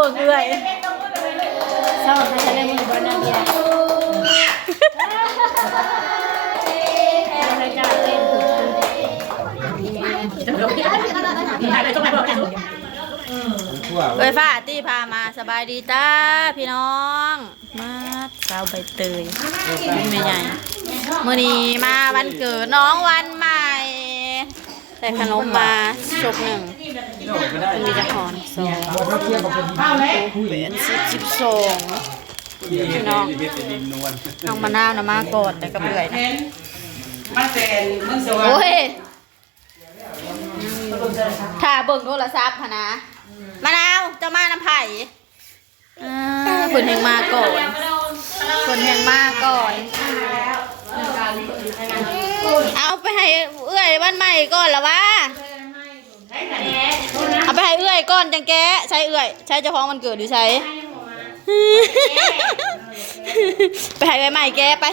บิ่งเอื่อยชอบให้จะได้มือบนน้ำเบียร์รายการเนถูกเอ้ยฟ้าตี้พามาสบายดีจ้าพี่น้อง มาสาวใบเตยเป็นแม่ใหญ่มื้อนี้มาวันเกิดน้องวันใหม่ ใส่ขนมมาชกหนึ่ง มีจักรอนสองเป็นสิบสิบสองพี่น้องน้องมะนาวนะมาก่อนแต่ก็เบื่อยนะมาเซนมึงสวัสโอ้ยถ้าเบิ่งโทรศัพท์พะนะมะนาวจะมาน้ำไผ่อ่าเพิ่นแหงมาก่อนเพิ่นแหงมาก่อน เอาไปให้เอื้อยวันใหม่ก่อนละวะ เอาไปให้เอื้อยก่อนจังแกะใช้เอื้อย ใช้เจ้าของมันเกิดอยู่ใช้ ไปให้เอื้อยใหม่แกะไป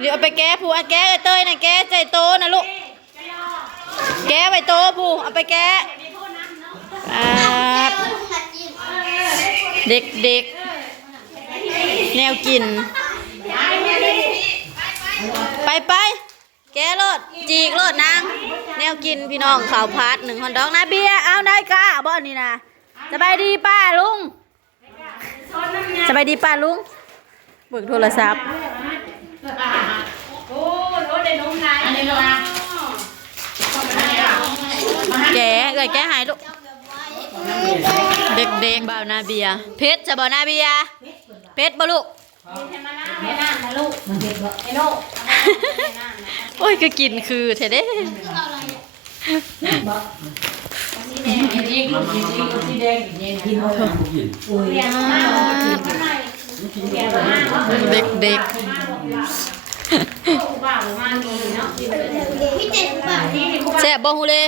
เดี๋ยวเอาไปแกะผู้อะแกะเอ้ยเต้ยนะแกะใจโตนะลูก แกะไปโตผู้เอาไปแกะครับเด็กเด็กๆแนวกิน ไปไป แกะรถจีกรถนางแนวกินพี่น้องข่าวพัดหนึ่งคนดอกนะเบียร์เอาได้ก้าบ่อันนี้นะสบายดีป้าลุงสบายดีป้าลุงเบิกโทรศัพท์โอ้โหได้นมไหนอันนี้ละแกะเอ้ยแกะหายลูกเด็กๆบ่าวนาเบียร์เพชรจะบ่าวนาเบียร์เพชรบ่ลูกแม่น่านะลูกมันเด็ดบ่ไอ้โน่ โอ้ยก็กินคือเถอะเด้เรียนมากกินเรียนมากเรียนมากเด็กเด็กบ้าหรือมาดีเนาะๆแซ่บบ่ฮูเลย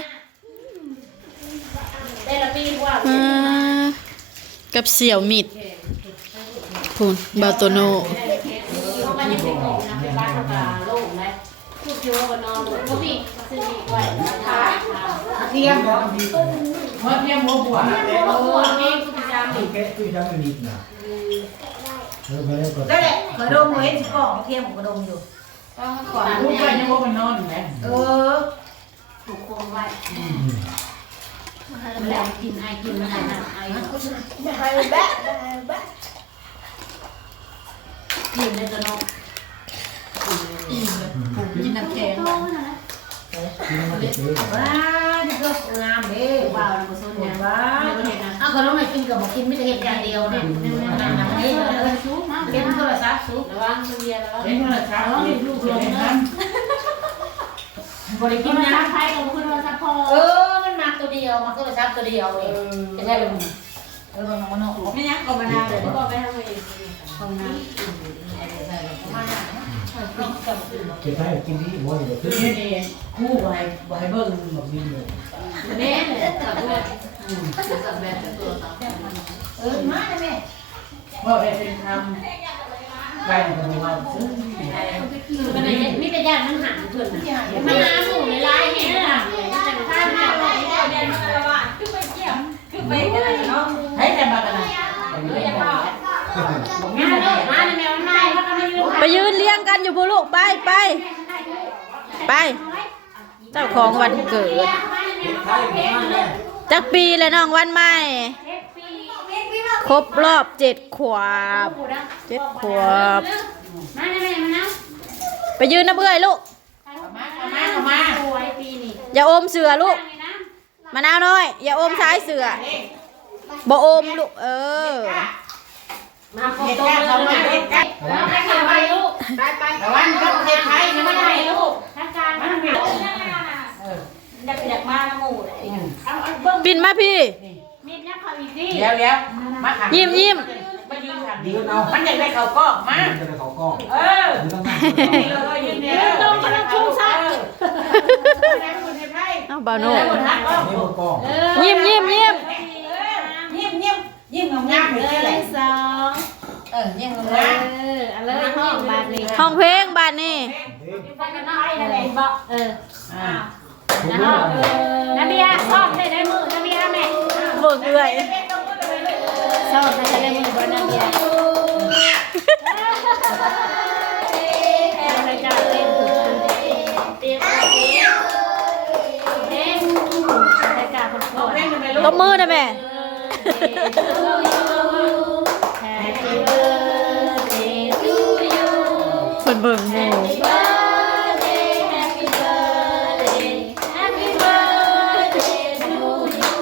ได้ละปีกว่าอ่ากับเสี่ยวมิดพูนบาโตโน พูดเยอะกันนอนก็มีซื้อมีไว้ค่ะเทียมบ่เมื่อเทียมหัวบัวตัวตัวเองคุณจำอีกได้แหละกระดมเห็นสิกล่องเทียมกระดมอยู่ ต้องก่อนลูกไปยังบ่มันนอนไหมเออถูกโคมไว้แล้วกินไอกินมันอะไรนะไอไม่ให้แบะแบะกินเลยตัวน้อง กินน้ำแข็งว้านี่ก็งามเด้ว้าวเราสนเนี่ยว้าไม่เอ้าวก็ต้องมากินกับมากินไม่ได้เห็นอย่างเดียวเนี่ยนี่เลยซุปมาเป็นโทรศัพท์ซุประวังเบียร์แล้วเป็นโทรศัพท์นี่ลูกเห็นนั้นบริกินนะไทยของคุณวันซัพท์พอเออมันมาตัวเดียวมาโทรศัพท์ตัวเดียวเองจะใช่เลยเออมันมันออกไม่ยักก็มานาวเลยก็ไปทำเองห้องน้ำ เก็บให้กินที่หัวอยู่คือนี่นี่คู่ไว้ไว้เบิ่งแบบนี้เลยแม่เนี่ยกับด้วยเออมาเลยแม่ว่าได้เป็นทำไปกันว่าซื้อมันนี่เป็นญาติมันหันเพื่อนมันน้ำหมูในลายเห็นหลังเลยแต่ถ้าหน้าเราไม่ได้เดินมาละว่าคือไปเกี่ยวคือไปอะไรเนาะให้แต่บักกันนะไม่ได้บอกงานเลยมาในแมวมันไม่ว่าไมลูกไปยืน ลี้ยงกันอยู่พูลูกไปไปไป เจ้าของวันเกิด จักปีเลยน้องวันใหม่ ครบรอบเจ็ดขวบเจ็ดขวบ ไปยืนน้ำเอื้อยลูก อย่าอมเสือลูก มะนาวน้อย อย่าอมท้ายเสือบ่อมลูก เออ มาโฟโต้เลย ไปไปแต่ว่าก็ประเทไทยนี่มัมันนไหนได้ลูกทางการมันนอยากอยากมาละหมู่เอาเอาเบิ้งปินมาพี่ มีดนี่ยเขาอีกดิเดี๋ยวเดี๋ยวมาขังยิ้มยิ้มมายืนขังดีมันอยากได้เขาก็มา จะได้เขากล้องเออไม่ต้องนั่งเลยยืนเนี่ยต้องกำลังชุ่มซ่าเออแล้วคนไทยเอาบาโนแล้วคนทักก็นี่มันกล้องยิ้มยิ้มยิ้มยิ้มยิ้มยิ้มงามๆเลยสองเออยิ้มงาม บาทนี้ห้องเพลงบาทนี่ไปกันน้อยอะไรบอกเออๆอ่านะฮะน้ำเบียร์ชอบได้ได้มือน้ำเบียร์แม่เบิกเอื่อยเชอบนะจะเล่นมือบอลนักเรียนรายการเล่นเตรียมเตรียมเล่นรายการคนก่อนตบมือนะแม่ Happy birthday to you เพิ่นเบิ่งหมู่ birthday Happy birthday Happy birthday to you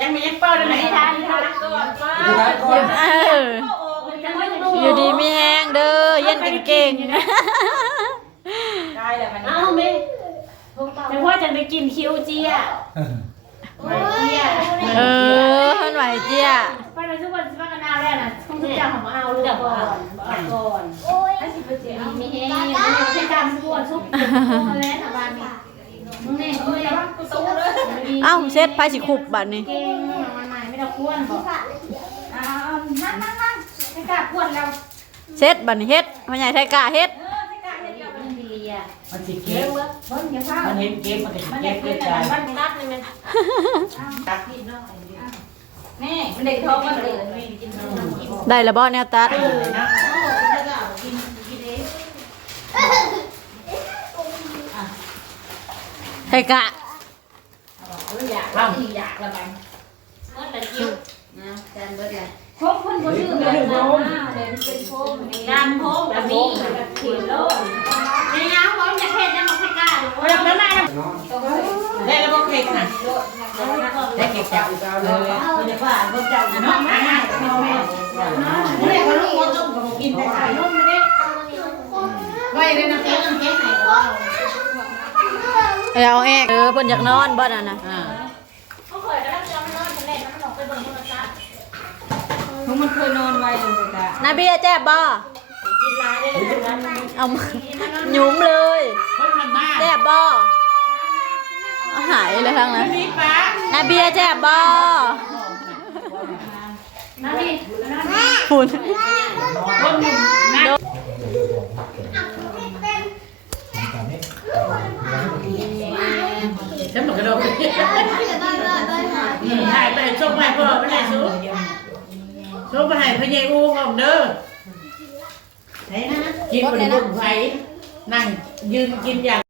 ยังมียังเปิดอะไรทานทานก่อนป้าดูร้านก่อนเออ อยู่ดีมีแฮงเด้อ เย็นเก่งได้แล้วมันเอ้าเมย์แต่ว่าจะไปกินคิวเจียไหวเจีย ๆ เออเพิ่นไหวเจีย องทุกอย่างของมาเอาลูกก่อนบอกก่อนไอ้สิบเจียมีเฮงไม่ใช่การสุกสุกแล้วนะบ้านนี้มึงเนี่ยมึงเนี่ยว่ากูสู้เลยเอ้าเซ็ตไผสิคุบบัดนี้เก่งมันใหม่ไม่ต้องควรบอกอ่านั่งนั่งนั่งไม่กล้าควรแล้วเซ็ตบัดนี้เฮ็ดพ่อใหญ่ไทยกะเฮ็ดมันดีอะมันสิเก็บเบิ้งอย่าพลาดมันเห็นเก็บมันก็สิมันเก็เด็บกเก็เกิบนใจแต่มันนักนี่มัน นี่มันเด็กท้องมันเลยได้แล้วบ่แนวตัดนะไทกะข้ามอยากละบังเมื่อต่ยิ้นะแซนเบิดเลยพกคนคนชื่อแบบนั้นเลยเป็นพกงานพกแบบนี้แบบขีดโลกในน้ำว่าอยากเห็นนะมันไม่กล้าหรอกเอาแล้วนั่น ได้แล้วบ่เค้กน่ะได้เค้กจับเออไม่ได้ว่าคนเจ้าเนาะมาให้พ่อแม่ไม่ได้ว่าลูกคนต้มกับกินแต่ไข่นมไม่ได้ไว้เลยนะเค้กเค้กไหนก็เออเอาแอกเออเพิ่นอยากนอนบ่นั่นน่ะอ่าเขาเคยก็ต้องจำมันนอนทะเลแล้วมันออกไปเบิ่งโทรศัพท์มันเคยนอนไว้เลยจ้ะนาเบียแจ๊บบ่กินลายได้เลยนะเอามือหยุ้มเลยคนมันมาแจ๊บบ่เอา หายเลยทั้งนั้นนี่ป้านาเบียแจ๊บบ่นั่นนี่นั่นนี่คุณคนหนุ่มนะฉันบอกกระโดดถ่ายไปส่งไปพ่อไม่ได้สู้ส่งไปให้พญาอูของเด้อกินบนบุญไฟนั่งยืนกินอย่าง